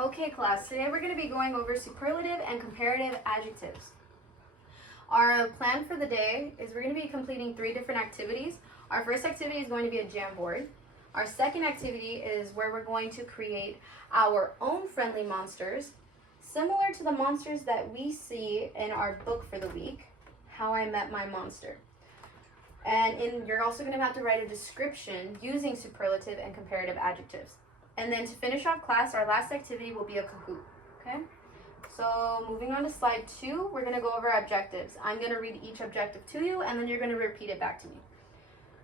Okay, class, today we're going to be going over superlative and comparative adjectives. Our plan for the day is we're going to be completing 3 different activities. Our first activity is going to be a Jamboard. Our second activity is where we're going to create our own friendly monsters, similar to the monsters that we see in our book for the week, How I Met My Monster. And you're also going to have to write a description using superlative and comparative adjectives. And then to finish off class, our last activity will be a Kahoot, okay? So moving on to slide 2, we're gonna go over objectives. I'm gonna read each objective to you, and then you're gonna repeat it back to me.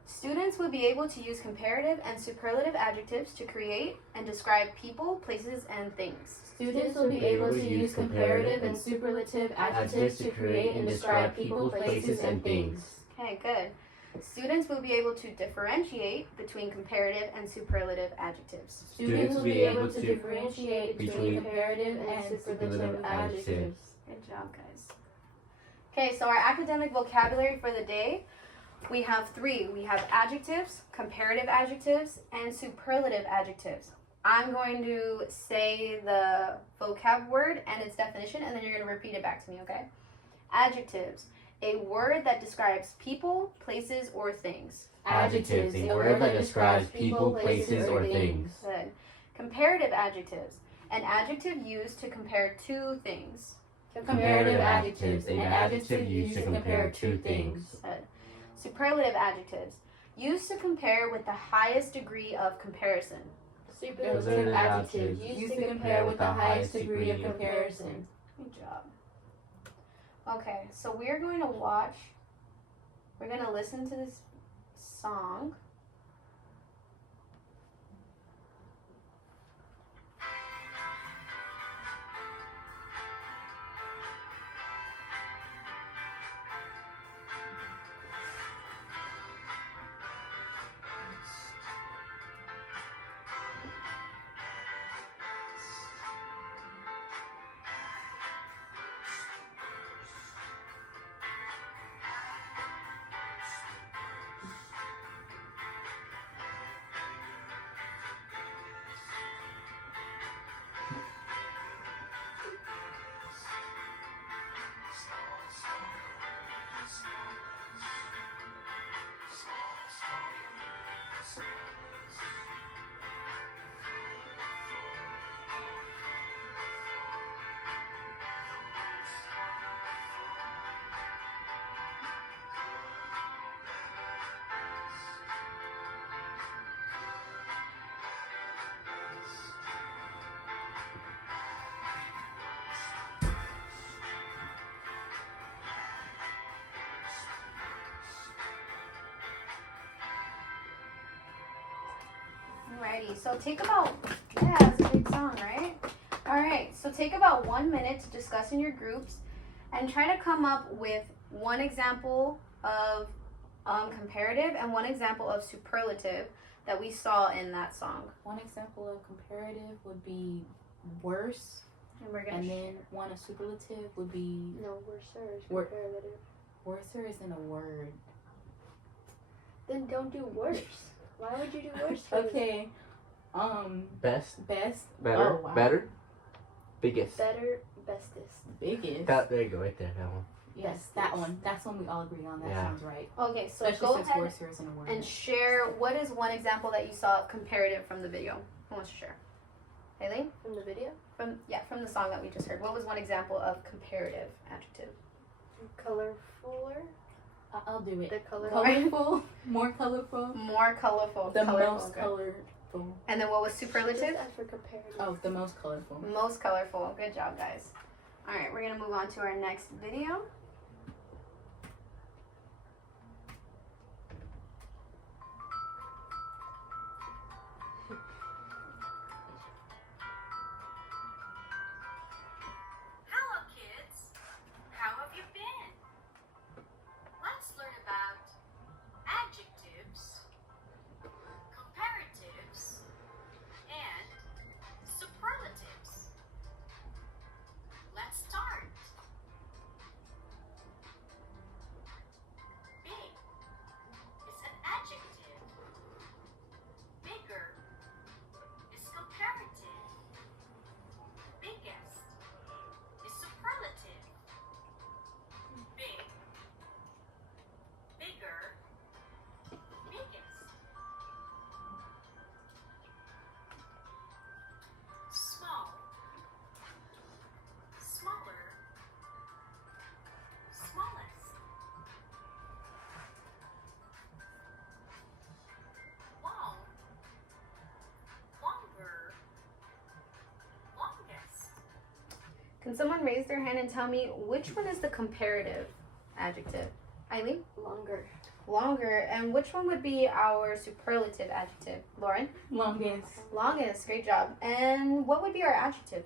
Students will be able to use comparative and superlative adjectives to create and describe people, places, and things. Students will be able to use comparative and superlative adjectives to create and describe people, places, and things. Okay, good. Students will be able to differentiate between comparative and superlative adjectives. Students will be able to differentiate between comparative and superlative adjectives. Good job, guys. Okay, so our academic vocabulary for the day, we have 3. We have adjectives, comparative adjectives, and superlative adjectives. I'm going to say the vocab word and its definition, and then you're going to repeat it back to me, okay? Adjectives. A word that describes people, places, or things. Adjectives, a word that describes people, places, or things. Good. Comparative adjectives, an adjective used to compare 2 things. Comparative adjectives, an adjective used to compare 2 things. Good. Superlative adjectives, used to compare with the highest degree of comparison. Superlative adjectives, used to compare with the highest degree of comparison. Good job. Okay, so we're going to listen to this song. Alrighty, so take about, it's a big song, right? Alright, so take about 1 minute to discuss in your groups and try to come up with one example of comparative and one example of superlative that we saw in that song. One example of comparative would be worse, And then one of superlative would be... No, worser is comparative. Worser isn't a word. Then don't do worse. Why would you do worse? Okay. Best. Best. Better. Oh, wow. Better. Biggest. Better, bestest. Biggest. There you go, right there. That one. Yes, that one. That's one we all agree on. That sounds right. Okay, so Especially go since ahead worser isn't a word. and share what is one example that you saw of comparative from the video. Who wants to share? Haley? From the video? From the song that we just heard. What was one example of comparative adjective? Colorfuler? I'll do it. The color. Colorful. More colorful. More colorful. The colorful, most good. colorful. And then what was superlative? Just ask for comparative. Oh, the most colorful. Most colorful. Good job, guys. All right, we're going to move on to our next video. Hello, kids. How have you been? Let's learn about adjectives, comparatives, and superlatives. Let's start. Can someone raise their hand and tell me which one is the comparative adjective? Eileen? Longer. Longer. And which one would be our superlative adjective? Lauren? Longest. Longest. Great job. And what would be our adjective?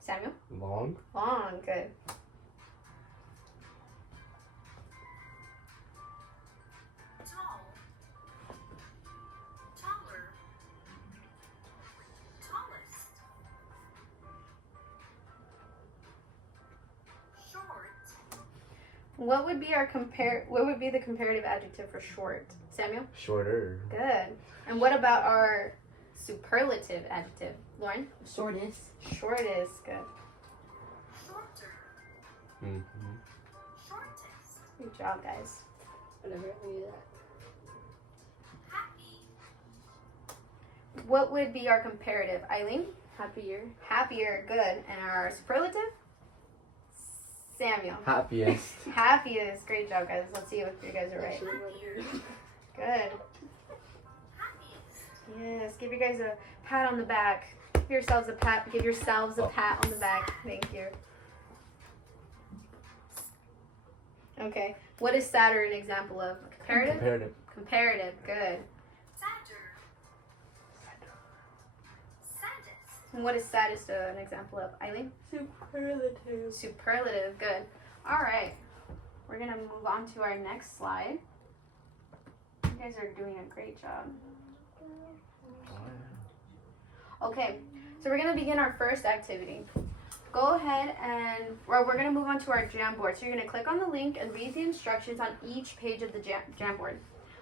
Samuel? Long. Long. Good. Tall. Taller. Tallest. Short. What would be the comparative adjective for short? Samuel? Shorter. Good. And what about our superlative adjective? Lauren? Shortest. Shortest. Good. Shorter. Mm-hmm. Shortest. Good job, guys. Whatever, we do that. Happy. What would be our comparative? Eileen? Happier. Happier. Good. And our superlative? Samuel. Happiest. Happiest. Great job, guys. Let's see if you guys are right. Happier. Good. Happiest. Yes. Give you guys a pat on the back. Give yourselves a pat. Give yourselves a pat on the back. Thank you. Okay. What is sadder an example of? Comparative? Comparative. Comparative. Good. Sadder. Saddest. And what is saddest an example of? Eileen? Superlative. Superlative. Good. All right. We're going to move on to our next slide. You guys are doing a great job. Okay. So we're going to begin our first activity. Go ahead and we're going to move on to our Jamboard. So you're going to click on the link and read the instructions on each page of the Jamboard.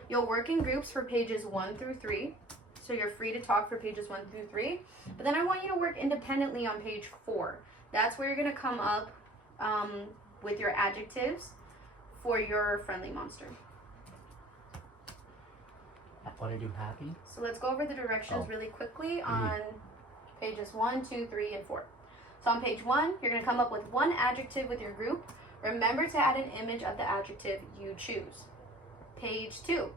You'll work in groups for pages 1 through 3. So you're free to talk for pages 1 through 3. But then I want you to work independently on page 4. That's where you're going to come up with your adjectives for your friendly monster. I want to do happy. So let's go over the directions really quickly on pages 1, 2, 3, and 4. So on page 1, you're going to come up with one adjective with your group. Remember to add an image of the adjective you choose. Page 2,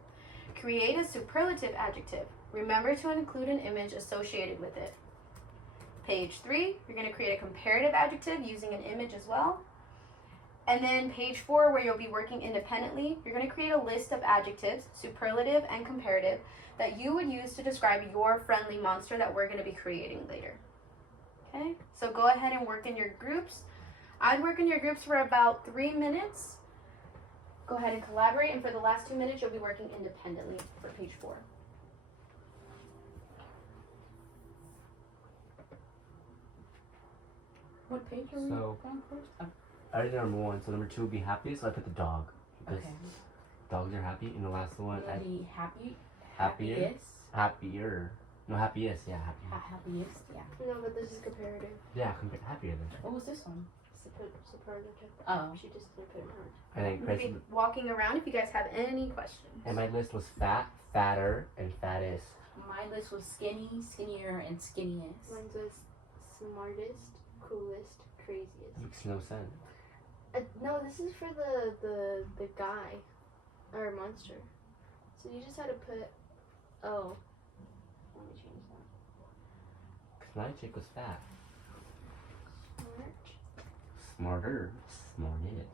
create a superlative adjective. Remember to include an image associated with it. Page 3, you're going to create a comparative adjective using an image as well. And then page 4, where you'll be working independently, you're going to create a list of adjectives, superlative and comparative, that you would use to describe your friendly monster that we're going to be creating later. Okay, so go ahead and work in your groups. I'd work in your groups for about 3 minutes. Go ahead and collaborate, and for the last 2 minutes, you'll be working independently for page 4. What page are we So- on first? Oh, I did number 1, so number 2 would be happiest. So I put the dog because okay. dogs are happy, and the last one, It'll be happy. happier. Happiest. Happier. No, happiest. Yeah, happy. Happiest. Yeah. No, but this is comparative. Yeah, happier then. What was this one? Superlative. Oh. She just didn't put it on. And then We'll be walking around if you guys have any questions. and my list was fat, fatter, and fattest. My list was skinny, skinnier, and skinniest. Mine was smartest, coolest, craziest. Makes no sense. No, this is for the guy, or monster. So you just had to put. Oh. Let me change that. Cause my chick was fat. Smart. Smarter. Smartest.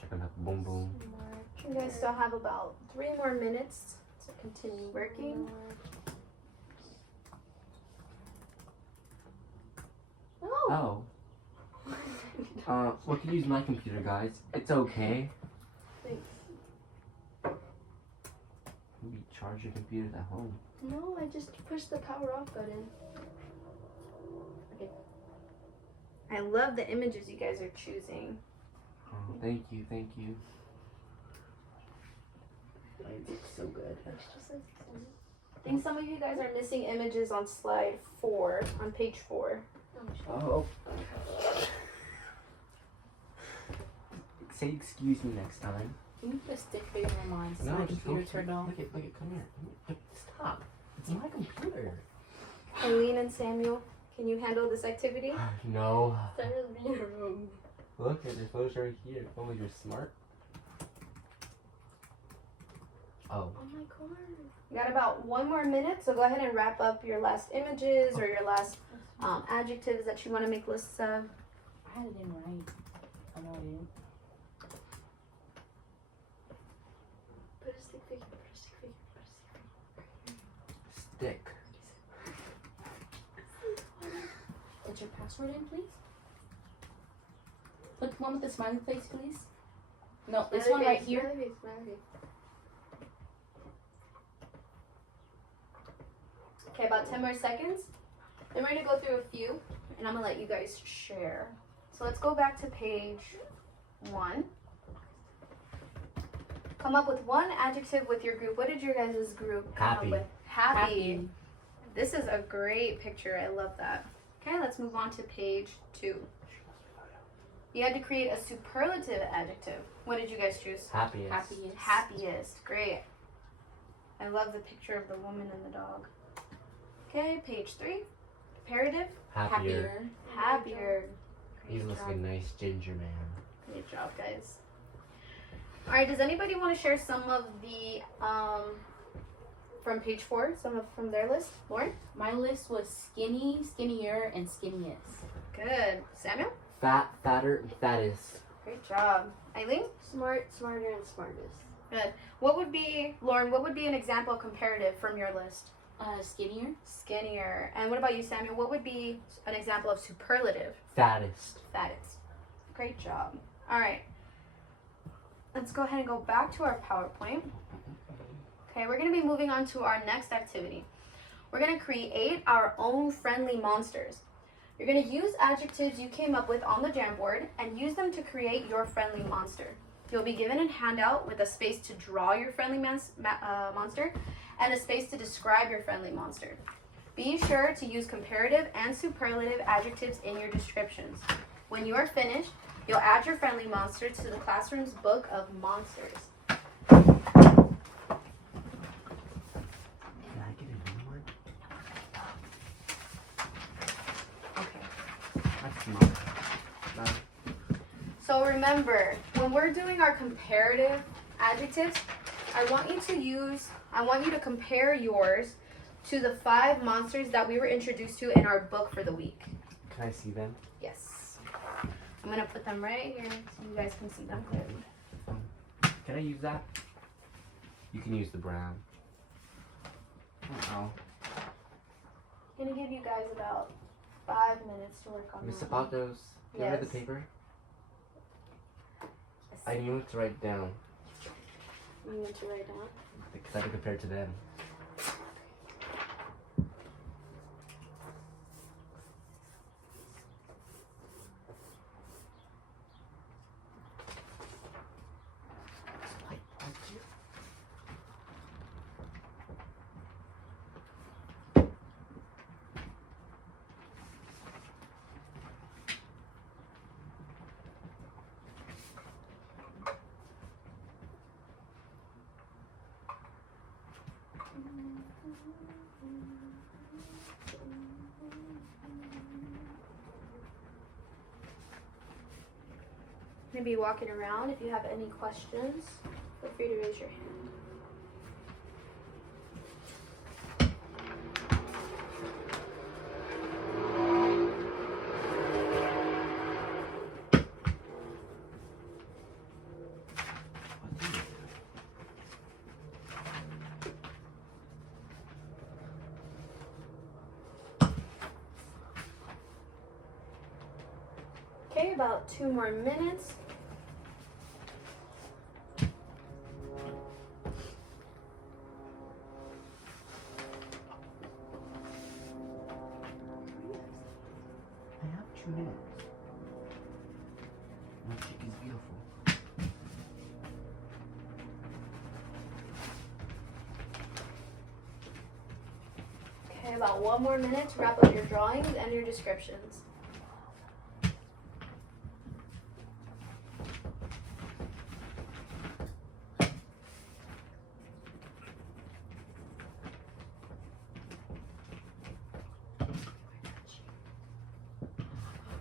Check them out. Boom boom. Smart. You guys still have about 3 more minutes to continue working. Oh. Oh. We can use my computer, guys. It's okay. Thanks. Maybe charge your computers at home. No, I just pushed the power off button. I love the images you guys are choosing. Oh, thank you, thank you. It's so good. It's just like I think some of you guys are missing images on slide 4, on page 4. Oh. Say excuse me next time. Can you put a stick figure in mine so No, my just computer go. turned off? Look at, come here. Stop. It's my computer. Eileen and Samuel, can you handle this activity? No. Sarah's being wrong. Look at your photos right here. Oh, you're smart. Oh. Oh my god. You got about 1 more minute, so go ahead and wrap up your last images or your last adjectives that you want to make lists of. I had it in right. Oh no, I didn't. Put a stick figure, put a stick figure, put a stick figure. Stick. Put your password in, please. Put the one with the smiley face, please. No, this one right here. Smiley face, smiley face. Okay, about 10 more seconds. Then we're going to go through a few, and I'm going to let you guys share. So let's go back to page 1. Come up with one adjective with your group. What did your guys' group come Happy. up with? Happy. This is a great picture. I love that. Okay, let's move on to page 2. You had to create a superlative adjective. What did you guys choose? Happiest. Happiest. Happiest. Great. I love the picture of the woman and the dog. Okay, page 3. Comparative. Happier. Happier. He's Great looking job. a nice ginger man. Great job, guys. All right, does anybody want to share some of the, from page 4, from their list? Lauren? My list was skinny, skinnier, and skinniest. Good. Samuel? Fat, fatter, and fattest. Great job. Eileen? Smart, smarter, and smartest. Good. What would be, Lauren, what would be an example of comparative from your list? Skinnier. Skinnier. And what about you, Samuel? What would be an example of superlative? Fattest. Fattest. Great job. All right. Let's go ahead and go back to our PowerPoint. Okay, we're going to be moving on to our next activity. We're going to create our own friendly monsters. You're going to use adjectives you came up with on the Jamboard and use them to create your friendly monster. You'll be given a handout with a space to draw your friendly monster and a space to describe your friendly monster. Be sure to use comparative and superlative adjectives in your descriptions. When you are finished, you'll add your friendly monster to the classroom's book of monsters. Can I get a new one? Okay. That's mine. No. So remember, when we're doing our comparative adjectives, I want you to compare yours to the 5 monsters that we were introduced to in our book for the week. Can I see them? Yes. I'm going to put them right here so you guys can see them clearly. Can I use that? You can use the brown. Uh-oh. I'm going to give you guys about 5 minutes to work on Miss that. Zapatos, give me the Yes. paper. I need to write down You need to write down. because I have to compare it to them. Maybe walking around. If you have any questions, feel free to raise your hand. Okay, about 2 more minutes. I have 2 minutes. My chick is beautiful. Okay, about 1 more minute to wrap up your drawings and your descriptions.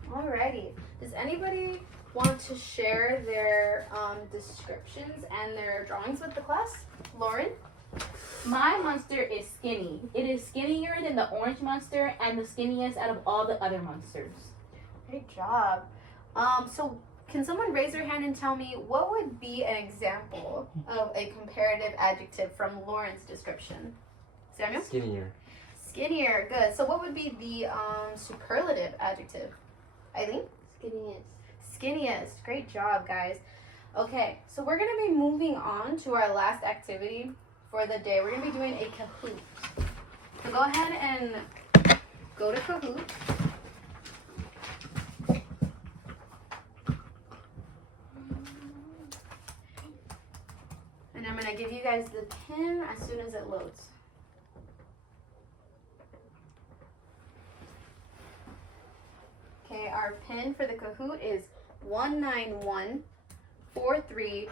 Alrighty. Does anybody want to share their descriptions and their drawings with the class? Lauren? My monster is skinny. It is skinnier than the orange monster and the skinniest out of all the other monsters. Great job. So can someone raise their hand and tell me what would be an example of a comparative adjective from Lauren's description? Samuel? Skinnier. Skinnier. Good. So what would be the superlative adjective? Eileen? Skinniest. Skinniest. Great job, guys. Okay, so we're going to be moving on to our last activity for the day. We're going to be doing a Kahoot. So go ahead and go to Kahoot. And I'm going to give you guys the pin as soon as it loads. Okay, our pin for the Kahoot is 1914340.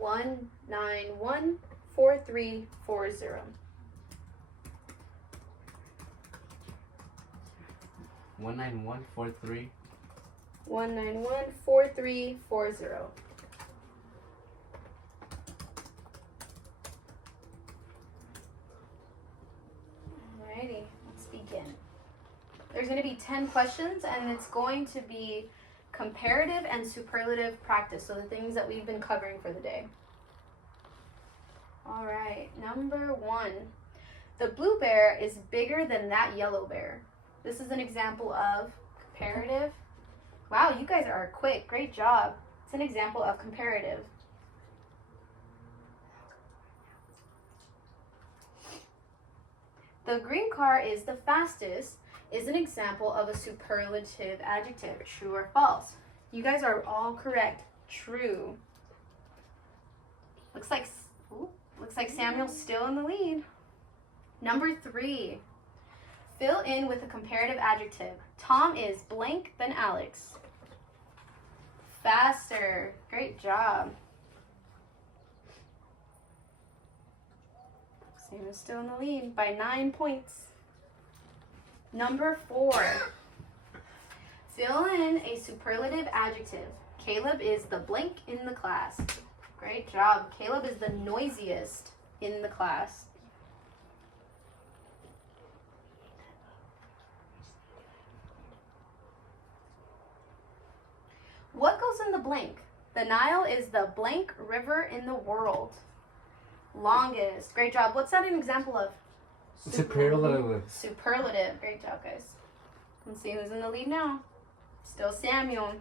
1914340. 19143. 1914340. Alrighty, let's begin. There's going to be 10 questions, and it's going to be comparative and superlative practice, so the things that we've been covering for the day. All right, number 1. The blue bear is bigger than that yellow bear. This is an example of comparative. Wow, you guys are quick. Great job. It's an example of comparative. The green car is the fastest is an example of a superlative adjective. True or false? You guys are all correct. True. Looks like Samuel's still in the lead. Number 3. Fill in with a comparative adjective. Tom is blank than Alex. Faster. Great job. Samuel's still in the lead by 9 points. Number 4. Fill in a superlative adjective. Caleb is the blank in the class. Great job. Caleb is the noisiest in the class. What goes in the blank? The Nile is the blank river in the world. Longest. Great job. What's that an example of? Superlative. Superlative. Great job, guys. Let's see who's in the lead now. Still Samuel.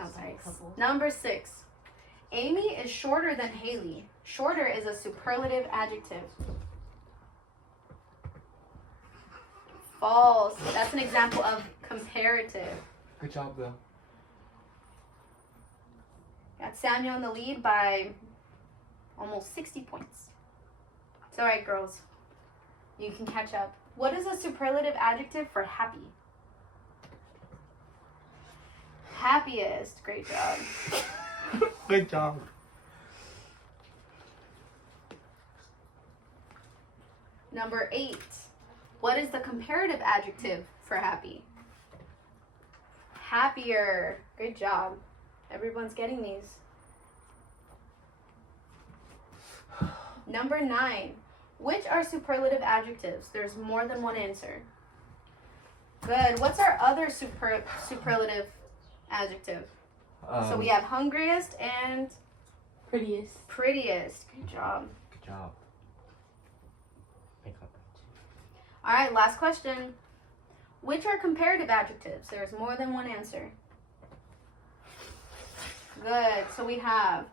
Okay. Number 6. Amy is shorter than Haley. Shorter is a superlative adjective. False. That's an example of comparative. Good job, though. Got Samuel in the lead by almost 60 points. It's all right, girls. You can catch up. What is a superlative adjective for happy? Happiest. Great job. Good job. Number 8. What is the comparative adjective for happy? Happier. Good job. Everyone's getting these. Number 9. Which are superlative adjectives? There's more than one answer. Good. What's our other superlative adjective? So we have hungriest and Prettiest. prettiest. Good job. Good job. I got that too. All right, last question. Which are comparative adjectives? There's more than one answer. Good. So we have,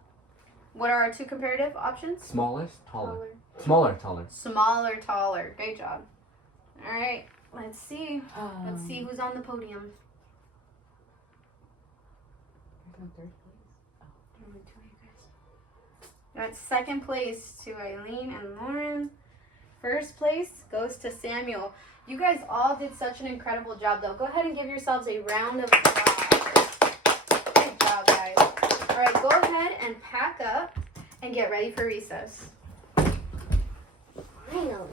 what are our 2 comparative options? Smallest, taller. Smaller, taller. Smaller, taller. Great job. All right, let's see. Let's see who's on the podium. Got second place to Eileen and Lauren. First place goes to Samuel. You guys all did such an incredible job, though. Go ahead and give yourselves a round of applause. Good job, guys. All right, go ahead and pack up and get ready for recess. Finally.